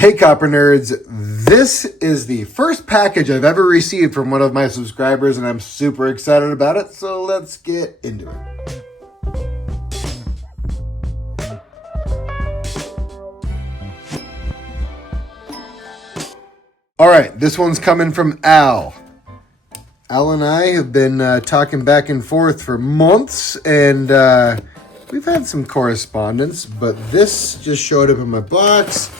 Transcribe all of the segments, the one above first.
Hey Copper Nerds, this is the first package I've ever received from one of my subscribers and I'm super excited about it, so let's get into it. Alright, this one's coming from Al. Al and I have been talking back and forth for months and we've had some correspondence, but this just showed up in my box.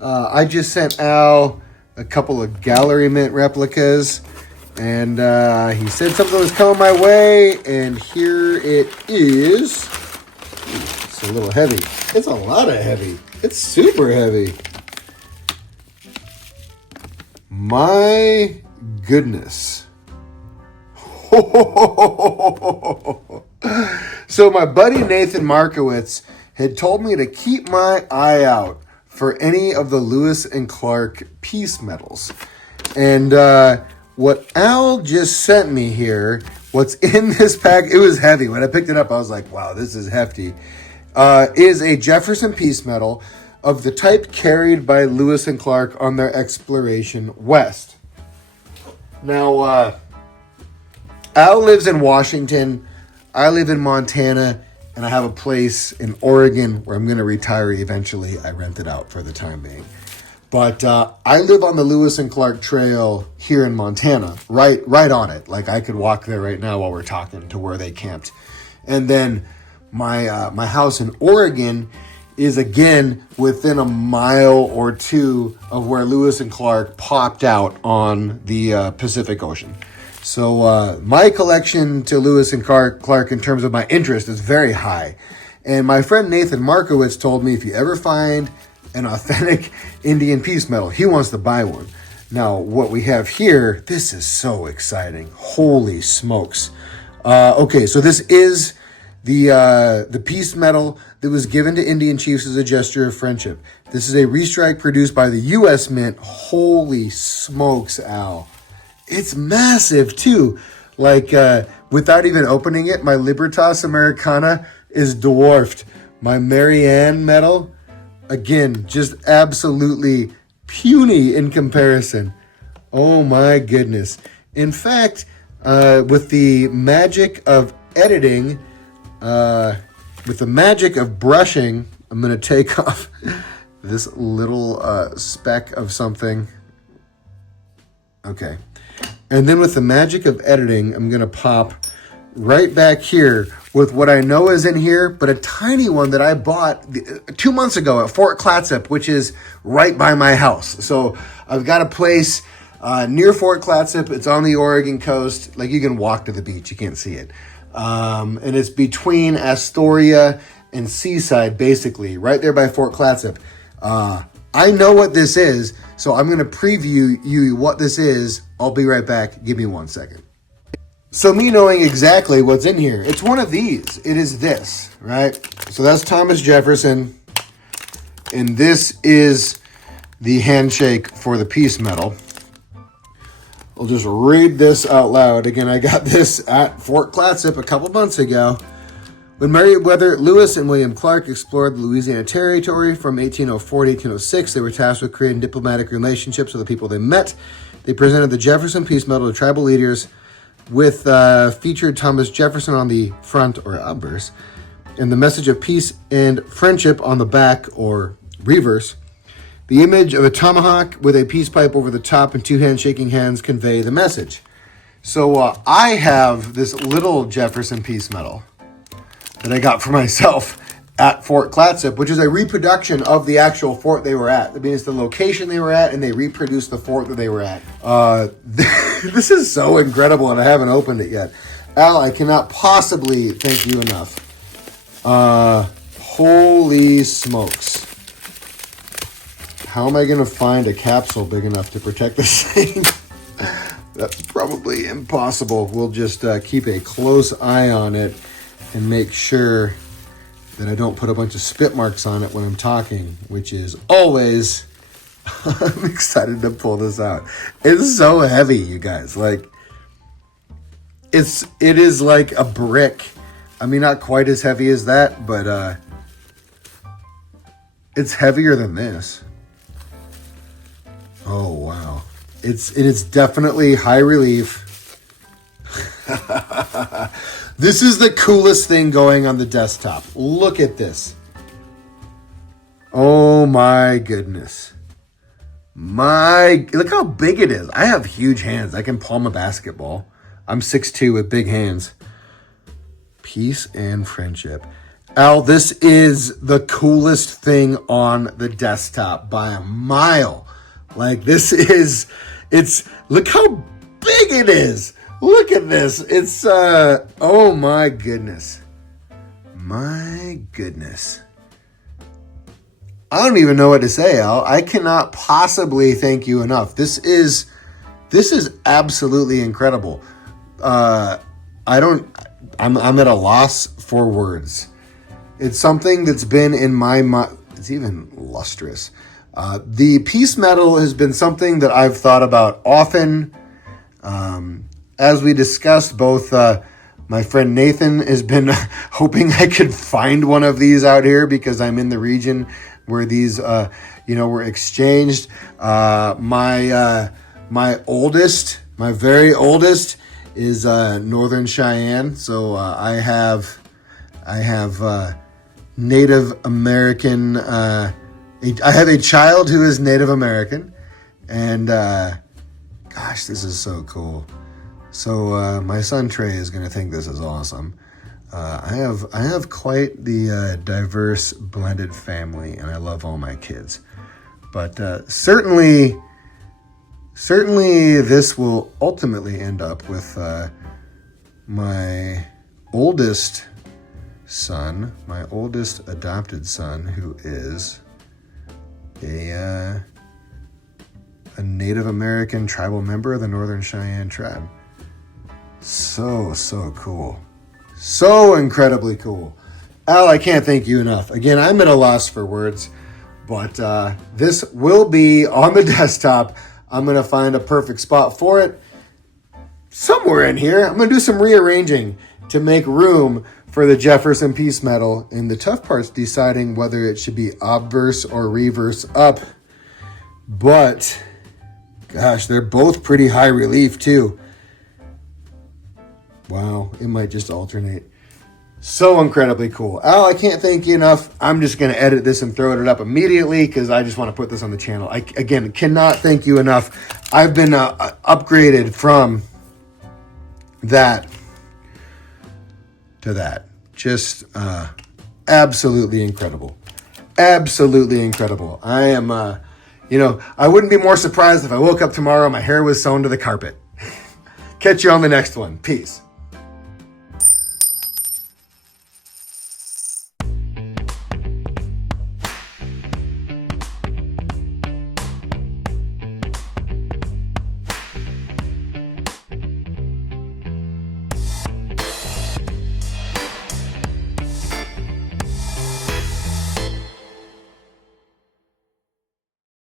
I just sent Al a couple of Gallery Mint replicas, and he said something was coming my way, and here it is. It's a little heavy. It's a lot of heavy. It's super heavy. My goodness. So my buddy Nathan Markowitz had told me to keep my eye out for any of the Lewis and Clark piece metals. And what Al just sent me here, what's in this pack, it was heavy. When I picked it up, I was like, wow, this is hefty. Is a Jefferson piece metal of the type carried by Lewis and Clark on their exploration west. Now, Al lives in Washington. I live in Montana. And I have a place in Oregon where I'm going to retire eventually. I rent it out for the time being. But I live on the Lewis and Clark Trail here in Montana, right on it. Like I could walk there right now while we're talking to where they camped. And then my house in Oregon is again within a mile or two of where Lewis and Clark popped out on the Pacific Ocean. So my collection to Lewis and Clark in terms of my interest is very high. And my friend Nathan Markowitz told me if you ever find an authentic Indian piece metal, he wants to buy one. Now, what we have here, this is so exciting. Holy smokes. Okay, so this is the piece metal that was given to Indian chiefs as a gesture of friendship. This is a restrike produced by the U.S. Mint. Holy smokes, Al. It's massive too. Like without even opening it, my Libertas Americana is dwarfed. My Marianne medal, again, just absolutely puny in comparison. Oh my goodness. In fact, with the magic of editing, with the magic of brushing, I'm going to take off this little speck of something. Okay. And then with the magic of editing, I'm going to pop right back here with what I know is in here, but a tiny one that I bought 2 months ago at Fort Clatsop, which is right by my house. So I've got a place near Fort Clatsop. It's on the Oregon coast. Like you can walk to the beach. You can't see it. And it's between Astoria and Seaside, basically, right there by Fort Clatsop. I know what this is, so I'm going to preview you what this is. I'll be right back. Give me 1 second. So me knowing exactly what's in here, it's one of these. It is this, right? So that's Thomas Jefferson, and this is the handshake for the piece metal. I'll just read this out loud. Again, I got this at Fort Clatsop a couple months ago. When Meriwether Lewis and William Clark explored the Louisiana Territory from 1804 to 1806, they were tasked with creating diplomatic relationships with the people they met. They presented the Jefferson piece medal to tribal leaders with featured Thomas Jefferson on the front, or obverse, and the message of peace and friendship on the back, or reverse. The image of a tomahawk with a peace pipe over the top and two hands shaking hands convey the message. So I have this little Jefferson piece medal that I got for myself at Fort Clatsop, which is a reproduction of the actual fort they were at. I mean, it's the location they were at, and they reproduced the fort that they were at. This is so incredible, and I haven't opened it yet. Al, I cannot possibly thank you enough. Holy smokes. How am I going to find a capsule big enough to protect this thing? That's probably impossible. We'll just keep a close eye on it and make sure that I don't put a bunch of spit marks on it when I'm talking, which is always, I'm excited to pull this out. It's so heavy, you guys. Like, it is like a brick. I mean, not quite as heavy as that, but it's heavier than this. It's definitely high relief. This is the coolest thing going on the desktop. Look at this. Oh my goodness. Look how big it is. I have huge hands. I can palm a basketball. I'm 6'2" with big hands. Peace and friendship. Al, this is the coolest thing on the desktop by a mile. Like look how big it is. Look at this. It's, oh my goodness. My goodness. I don't even know what to say, Al. I cannot possibly thank you enough. This is absolutely incredible. I'm at a loss for words. It's something that's been in my mind. It's even lustrous. The peace medal has been something that I've thought about often. As we discussed, both my friend Nathan has been hoping I could find one of these out here because I'm in the region where these, were exchanged. My very oldest is Northern Cheyenne. So I have Native American. I have a child who is Native American, and gosh, this is so cool. So my son Trey is going to think this is awesome. I have quite the diverse blended family, and I love all my kids. But certainly this will ultimately end up with my oldest son, my oldest adopted son, who is a Native American tribal member of the Northern Cheyenne tribe. So cool. So incredibly cool. Al, I can't thank you enough. Again, I'm at a loss for words, but this will be on the desktop. I'm going to find a perfect spot for it somewhere in here. I'm going to do some rearranging to make room for the Jefferson Peace Medal. And the tough part's deciding whether it should be obverse or reverse up. But, gosh, they're both pretty high relief, too. Wow, it might just alternate. So incredibly cool. Al, I can't thank you enough. I'm just going to edit this and throw it up immediately because I just want to put this on the channel. I, again, cannot thank you enough. I've been upgraded from that to that. Just absolutely incredible. Absolutely incredible. I am, I wouldn't be more surprised if I woke up tomorrow and my hair was sewn to the carpet. Catch you on the next one. Peace.